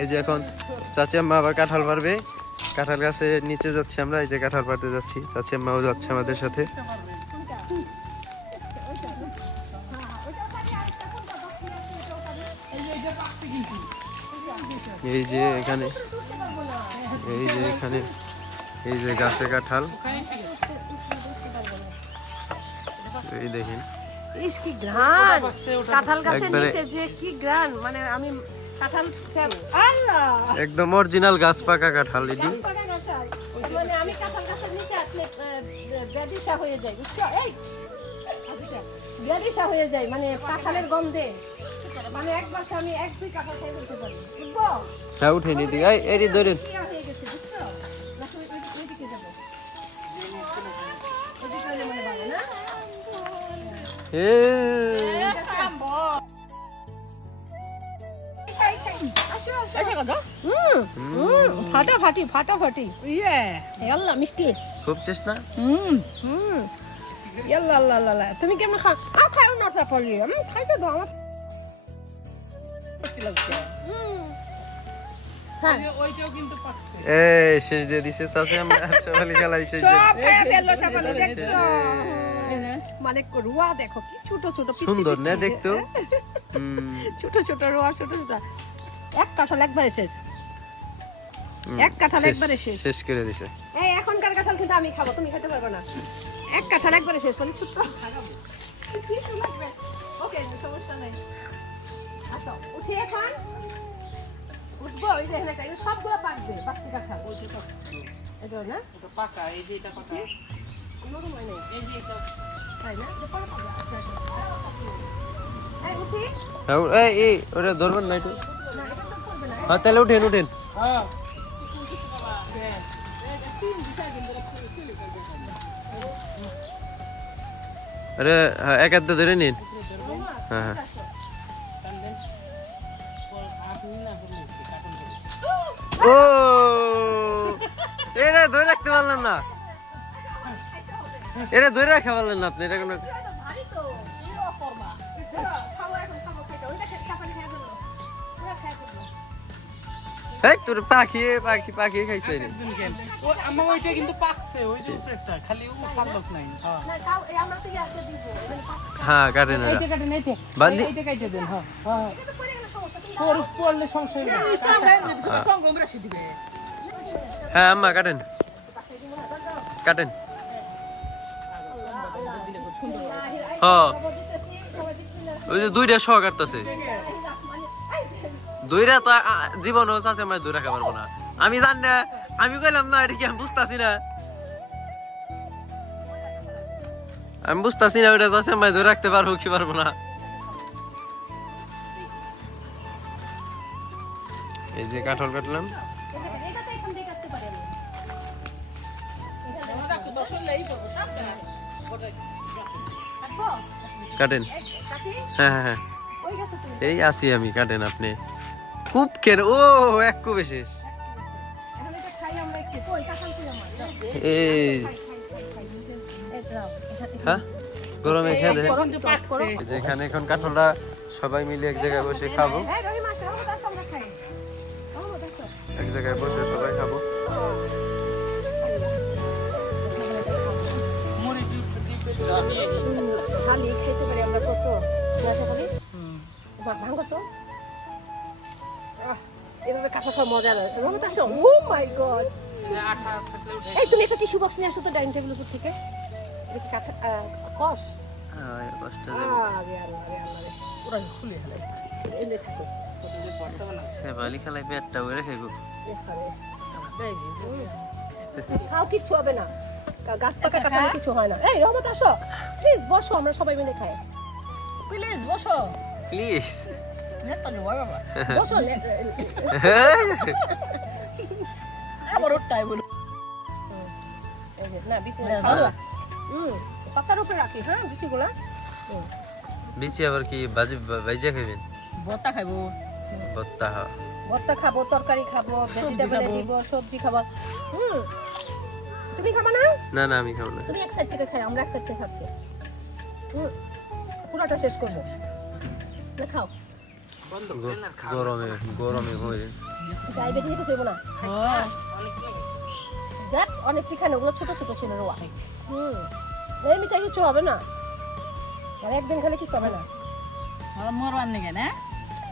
এই যে এখন চাচি আম্মা আবার কাঁঠাল পারবে। কাঁঠাল গাছে নিচে যাচ্ছি আমরা এই যে কাঁঠাল পাড়তে যাচ্ছি। চাচি আম্মাও যাচ্ছে আমাদের সাথে। এই যে এখানে এই যে এখানে এই যে গাছে কাঁঠাল। এই দেখেন। ইস কি ঘ্রাণ! কাঁঠাল গাছের নিচে যে কি ঘ্রাণ! মানে আমি একদম অরিজিনাল গাছ পাকা কাঁঠাল এটি কাঁঠাল। মানে আমি কাঁঠাল গাছের নিচে আসলে ব্যাধিসা হয়ে যাই বুঝছ? এই! ব্যাধিসা হয়ে যায় মানে কাঁঠালের গন্ধে। মানে এক মাসে আমি এক দুই কাঁঠাল খেয়ে ফেলতে পারি বুঝব? হ্যাঁ উঠে নিতে এই এটি ধরেন। ফাটাফাটি ফাটাফাটি ইয়ে। আল্লাহ মিষ্টি। খুব চেষ্টা হুম হুম। ইয়াল্লা আল্লাহ আল্লাহ তুমি কেমন খা আ খাও আমি খাইতে দাও আমার হ্যাঁ। এই শেষ দিয়ে দিছে চাচি আমরা খেলাই শেষ মানে রুয়া দেখো কি ছোট ছোট সুন্দর না পিচ্ছি। দেখতো? ছোট ছোট রোয়া ছোট ছোট। এক কাঁঠাল একবারে শেষ। এক কাঁঠাল একবারে শেষ। শেষ করে দিছে। এই এখনকার কাঁঠাল কিন্তু আমি খাব তুমি খেতে পারবে না। এক কাঁঠাল একবারে শেষ মানে ছোট্ট ওকে সমস্যা নেই। আসো উঠি এখন উঠবো ওই যে এখানে সবগুলো পাকবে পাকতে কাঁঠাল। এটা না? পাকা এই যে এটা পাকা। নরম হয় নাই? এই যে এটা। তাই না? এটা পাকবে। আচ্ছা, আচ্ছা। এই উঠি। হ্যাঁ, এই ওটা ধরবেন না একটু। এটা না হ্যাঁ তাহলে উঠেন উঠেন। আরে হ্যাঁ, এক হাতে ধরে নিন। হ্যাঁ হ্যাঁ। ও এরা ধরে রাখতে পারলেন না। এরা ধরে রাখতে পারলেন না আপনি এটা কোনো এই তোর পাখি পাখি পাখি খাইছে রে। ও আমার ওইটা কিন্তু পাকছে ওই যে উপরেরটা খালি ও পারলক নাই। হ্যাঁ। না। হ্যাঁ কাটেন এইটা। বান্দি- এইটা কাটে দেন হ্যাঁ হ্যাঁ। রাশি দিবে হ্যাঁ আম্মা কাটেন। কাটেন। হ্যাঁ। ওই যে দুইটা সহ কাটতেছে। দুইটা তো আ- জীবনও আছে আমি দুই রাখা পারব না। আমি জানি না, আমি কইলাম না, এটা কি আমি বুঝতাছি না। আমি বুঝতাছি না, ওইটা আছে আমি ধরে রাখতে পারব কি পারব না। এই যে কাঠল কাটলাম। কাটেন। হ্যাঁ হ্যাঁ হ্যাঁ। এই আছি আমি, কাটেন আপনি। খুব কেন? ও এক কুবে শেষ হ্যাঁ? গরমে খেয়ে। যেখানে এখন কাঠলটা সবাই মিলে এক জায়গায় বসে খাব। এক জায়গায় বসে সবাই খাব। খালি খাইতে পারি আমরা কত আশা ভাঙো তো। আহ, এভাবে কাঁচা খাওয়া মজা লাগে রহমত আসো। ও মাই গড আঠা এই তুমি একটা টিস্যু বক্স নিয়ে আসো তো ডাইনিং টেবিলের উপর থেকে। এটা কি কাঁথা আহ, কষ হ্যাঁ, শেফালি খেলায় পেটটা ওরে খাইবো। খাও কিচ্ছু হবে না। গাছ পাকা কাঁঠালে কিছু হয় না। এই রহমত আসো। প্লিজ বসো আমরা সবাই মিলে খাই। প্লিজ বসো। প্লিজ নেপালি হয় বসো আবার ওটাই বলো না বিসি হ্যাঁ, পাতার উপরে রাখি হ্যাঁ বিচিগুলা। বিচি আবার কি ভর্তা খাব তরকারি খাব ভেজিটেবল দিব সবজি খাব। হুম তুমি খাবা না? না না আমি খাব না। তুমি এক সাইড থেকে খাই আমরা এক সাইড থেকে খাচ্ছি। হুম পুরাটা শেষ করব খাও। গরমে গরমে হয়ে। হইব না দেখ অনেক পিখানে ওগুলো ছোট ছোট ছিল রোয়া। হুম। এই মিঠাই কিছু হবে না? আর একদিন খেলে কিছু হবে না। মরবার নাকি না?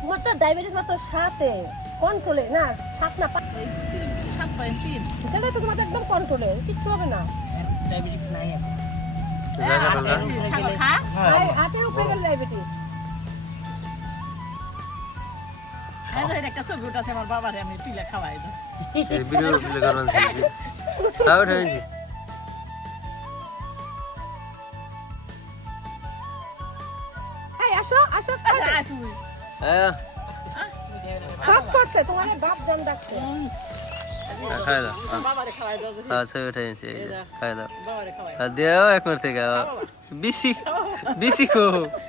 তোমার তো ডায়াবেটিস মাত্র সাথে কন্ট্রোলে না? সাত না পাঁচ। সাত পয়েন্ট তিন। তাহলে তো তোমার একদম কন্ট্রোলে কিচ্ছু হবে না। ডায়াবেটিস নাই এখন। হাতের উপরে গেলে ডায়াবেটিস। একটা ছবি উঠাছে আমার বাবারে আমি তুলে খাওয়াই দাও এই ভিডিও প্লে করবেন খাও ঠেকেছি এই আসো আসো খাই দাও। আয় বাপ করছে তোমার বাপ জান ডাকছে। খাই দাও আমার বাবারে খাওয়াই দাও ছবি ঠেকেছি খাই দাও। বাবারে খাওয়াই আর দিও এক মিনিট থেকে বিসি বিসি কো বাই করে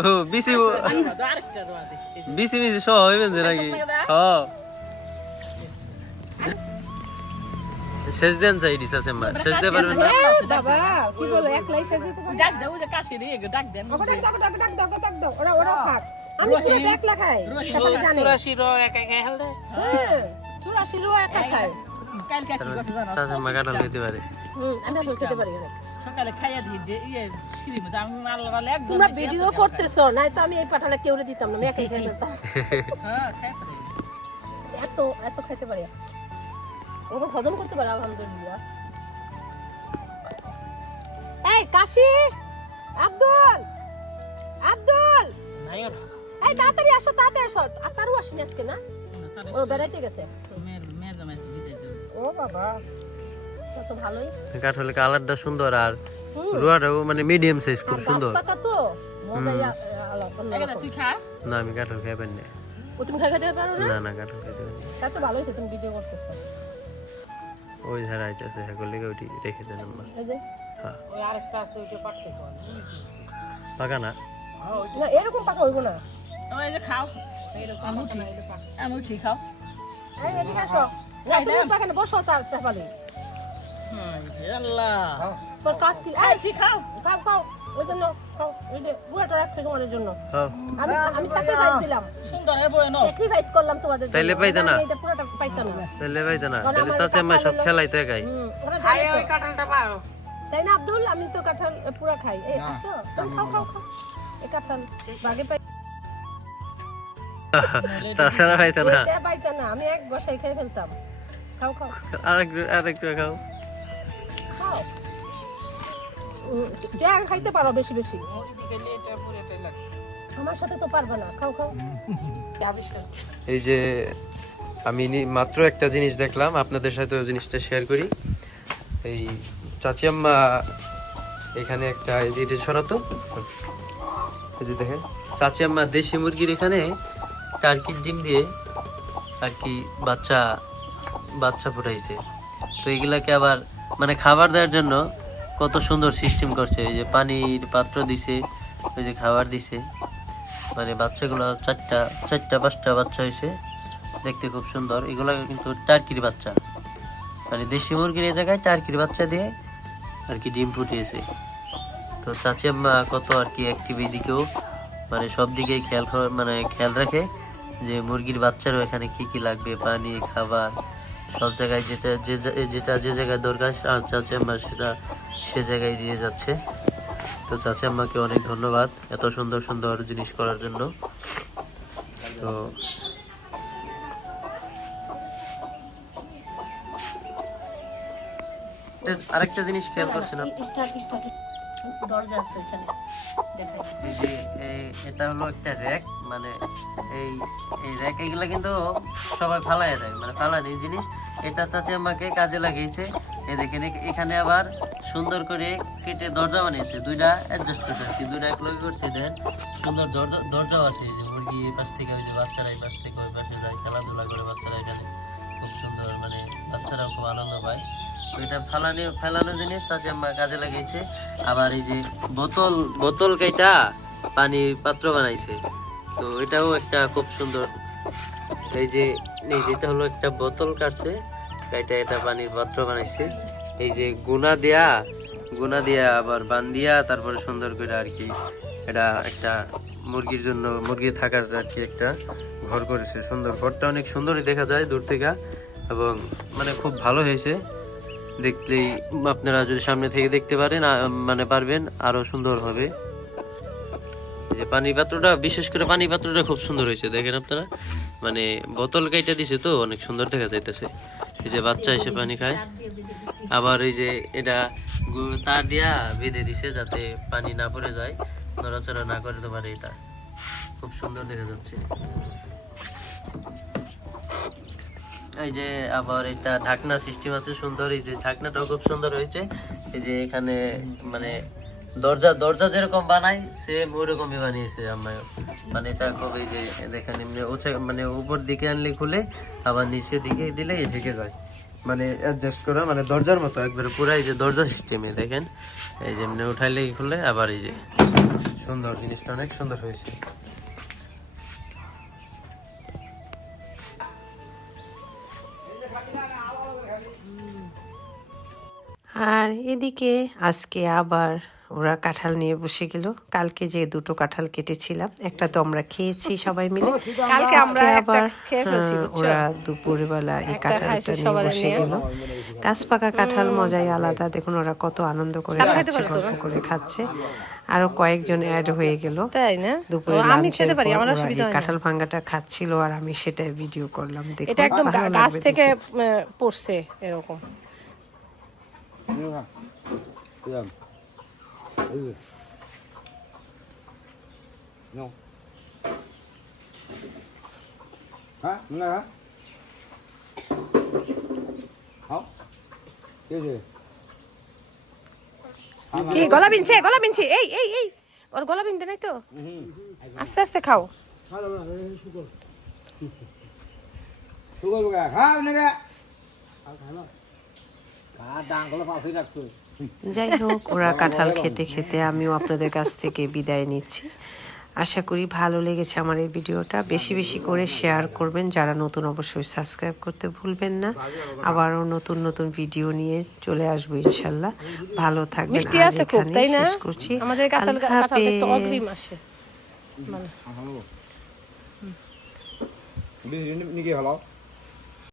ও বিসি বিসি মিসি সহ হইবেন যে নাকি হ্যাঁ শেষ দেন চাই দিস আছে শেষ দিয়ে পারবেন না বাবা কি বলো একলাই সেজে তো ডাক দাও যে কাশি রে ডাক দেন ডাক দাও ডাক ডাক দাও ডাক দাও ওরা ওরা খাক আমি পুরো একলা খাই সবাই জানে হ্যাঁ চুরাশি রুয়া একা খাই কালকে কি করতে জানো পারে হুম আমি তো খেতে পারি না সকালে খাইয়া দিই ইয়ে সিঁড়ি মধ্যে আমি আল্লাহ আল্লাহ তোমরা ভিডিও করতেছো নাই তো আমি এই পাঠালে কেউ দিতাম না আমি একাই খাই ফেলতাম হ্যাঁ খাই পারি। এত এত খেতে পারি। ওকে হজম করতে পারে আলহামদুলিল্লাহ। এই কাশি! আব্দুল! আব্দুল! এই তাড়াতাড়ি আসো তাড়াতাড়ি আসো। আর তারও আসেনি আজকে না? ও বেড়াইতে গেছে। মেয়ের মেয়ের জামাইছে ও বাবা। কত ভালোই। কাঁঠালের কালারটা সুন্দর আর। রুয়াটাও মানে মিডিয়াম সাইজ খুব সুন্দর। গাছ তো? না আমি কাঁঠাল খাইবেন না। ও তুমি খাই খেতে পারো না? না না কাঁঠাল খাইতে পারি। তা তো ভালো হয়েছে তুমি ভিডিও করতেছো। ওই ধারা আইতেছে হ্যাঁ লেগে ওইটি রেখে দেন আমরা হ্যাঁ। ওই আরেকটা আছে ওইটা পাকতে কর পাকা না? না এরকম পাকা হইব না। ওই যে খাও। আমি আমি উঠি খাও। এই এদিকে আসো। না তুমি পাকা না বসো তার চাপালে আল্লাহ। তোর কাজ কি? এই আইসি খাও খাও খাও। ওই জন্য খাও ওই যে বুড়াটা রাখছে তোমাদের জন্য। আমি আমি স্যাক্রিফাইস দিলাম। সুন্দর এ বই নাও। স্যাক্রিফাইস করলাম তোমাদের জন্য। তাইলে পাইতে না? এটা পুরোটা পাইতাম না। তাহলে পাইতে না। তাহলে চাচা মা সব খেলাইতে একাই। হুম, ওরা কাঁঠালটা পাও। তাই না আব্দুল? আমি তো কাঁঠাল এ, পুরা খাই। এই আসো খাও খাও খাও। এই কাঁঠাল বাগে পাই তাছাড়া পাইতে না। আমি এক বসাই খেয়ে ফেলতাম। খাও খাও। আরেকটু আরেকটু খাও খাও। উম, যা খাইতে পারো বেশি বেশি। আমার সাথে তো পারবে না খাও খাও। এই যে আমি মাত্র একটা জিনিস দেখলাম আপনাদের সাথে ওই জিনিসটা শেয়ার করি। এই চাচি আম্মা এখানে একটা এটা সরাতো এই দেখেন চাচি আম্মা দেশি মুরগির এখানে টার্কির ডিম দিয়ে আর কি বাচ্চা বাচ্চা ফুটাইছে। তো এগুলাকে আবার মানে খাবার দেওয়ার জন্য কত সুন্দর সিস্টেম করছে। এই যে পানির পাত্র দিছে, ওই যে খাবার দিছে। মানে বাচ্চাগুলো চারটা চারটা, পাঁচটা বাচ্চা হয়েছে। দেখতে খুব সুন্দর। এগুলো কিন্তু টার্কির বাচ্চা। মানে দেশি মুরগির এই জায়গায় টার্কির বাচ্চা দিয়ে আর কি ডিম ফুটিয়েছে। তো চাচি আম্মা কত আর কি অ্যাক্টিভ দিকেও মানে সব দিকেই খেয়াল মানে খেয়াল রাখে যে মুরগির বাচ্চারও এখানে কি কি লাগবে, পানি, খাবার। সব জায়গায় যেটা যে যেটা যে জায়গায় দরকার চাচি আম্মা সেটা সে জায়গায় দিয়ে যাচ্ছে। তো চাচি আম্মাকে অনেক ধন্যবাদ এত সুন্দর সুন্দর জিনিস করার জন্য। তো আরেকটা জিনিস খেয়াল করছেন এই- এটা হলো একটা র্যাক মানে এই এই র্যাক এগুলা কিন্তু সবাই ফালাই দেয় মানে ফালানি জিনিস। এটা চাচি আমাকে কাজে লাগিয়েছে। এই দেখেন এখানে আবার সুন্দর করে কেটে দরজা বানিয়েছে। দুইটা অ্যাডজাস্ট করছে আর কি দুইটা একলগে করছে দেখেন সুন্দর দরজা দরজাও আছে যে মুরগি এই পাশ থেকে, ওই যে বাচ্চারা এই পাশ থেকে, ওই পাশে যায়, খেলাধুলা করে বাচ্চারা এখানে। খুব সুন্দর মানে বাচ্চারাও খুব আনন্দ পায়। এটা ফেলানো ফেলানো জিনিস চাচি আম্মা কাজে লাগিয়েছে। আবার এই যে বোতল বোতল কেটা পানির পাত্র বানাইছে। তো এটাও একটা খুব সুন্দর। এই যে এই যেটা হলো একটা বোতল কাটছে। এটা এটা পানির পাত্র বানাইছে। এই যে গুনা দেয়া, গুনা দিয়া আবার বান দিয়া তারপরে সুন্দর করে আর কি এটা একটা মুরগির জন্য, মুরগি থাকার আর কি একটা ঘর করেছে, সুন্দর। ঘরটা অনেক সুন্দরই দেখা যায় দূর থেকে এবং মানে খুব ভালো হয়েছে। দেখলেই আপনারা যদি সামনে থেকে দেখতে পারেন মানে পারবেন, আরও সুন্দর হবে। যে পানি পাত্রটা, বিশেষ করে পানি পাত্রটা খুব সুন্দর হয়েছে, দেখেন আপনারা। মানে বোতল কাইটা দিছে তো, অনেক সুন্দর দেখা যাইতেছে। এই যে বাচ্চা এসে পানি খায়। আবার এই যে এটা তার দিয়া বেঁধে দিছে যাতে পানি না পড়ে যায়। নড়াচড়া না করতে পারে এটা। খুব সুন্দর দেখা যাচ্ছে। এই যে আবার এটা ঢাকনা সিস্টেম আছে সুন্দর। এই যে ঢাকনাটাও খুব সুন্দর হয়েছে। এই যে এখানে মানে দরজা দরজা যেরকম বানাই সেম ওরকমই বানিয়েছে আমার। মানে এটা এই যে, দেখেন, এমনি উঁচা মানে উপর দিকে আনলে খুলে, আবার নিচে দিকে দিলে ঢেকে যায়। মানে অ্যাডজাস্ট করা মানে দরজার মতো একবারে পুরো এই যে দরজা সিস্টেমে দেখেন। এই যে এমনি উঠাইলে খুলে, আবার এই যে সুন্দর জিনিসটা অনেক সুন্দর হয়েছে। আর এদিকে আজকে আবার ওরা কাঁঠাল নিয়ে বসে গেল। কালকে যে দুটো কাঁঠাল কেটেছিলাম একটা তো আমরা খেয়েছি সবাই মিলে। কালকে আমরা আবার হ্যাঁ, ওরা দুপুরবেলা এই একটা কাঁঠালটা নিয়ে বসে। গেল। গাছ পাকা কাঁঠাল মজাই আলাদা দেখুন ওরা কত আনন্দ করে খাচ্ছে গল্প করে খাচ্ছে। আরও কয়েকজন অ্যাড হয়ে গেল তাই না? দুপুরে আমি খেতে পারি আমার অসুবিধা হয় কাঁঠাল ভাঙ্গাটা খাচ্ছিল আর আমি সেটাই ভিডিও করলাম দেখুন এটা একদম গাছ থেকে দেখে। আহ, পড়ছে এরকম No. Hả? Nghe hả? Không? Cái gì? কি গলা বিনছে গলা বিনছে এই এই এই ওর গলা বিনতে নাই তো আস্তে আস্তে খাও khá bên đây Khá đang có là phao xí đặc sự যাই হোক ওরা কাঁঠাল খেতে খেতে আমিও আপনাদের কাছ থেকে বিদায় নিচ্ছি। আশা করি ভালো লেগেছে আমার এই ভিডিওটা। বেশি বেশি করে শেয়ার করবেন। যারা নতুন অবশ্যই সাবস্ক্রাইব করতে ভুলবেন না। আবারও নতুন নতুন ভিডিও নিয়ে চলে আসব ইনশাল্লাহ। ভালো থাকবেন। মিষ্টি আছে খুব, তাই না? শেষ করছি। আমাদের কাঁঠাল একটু অগ্রিম আসে। মানে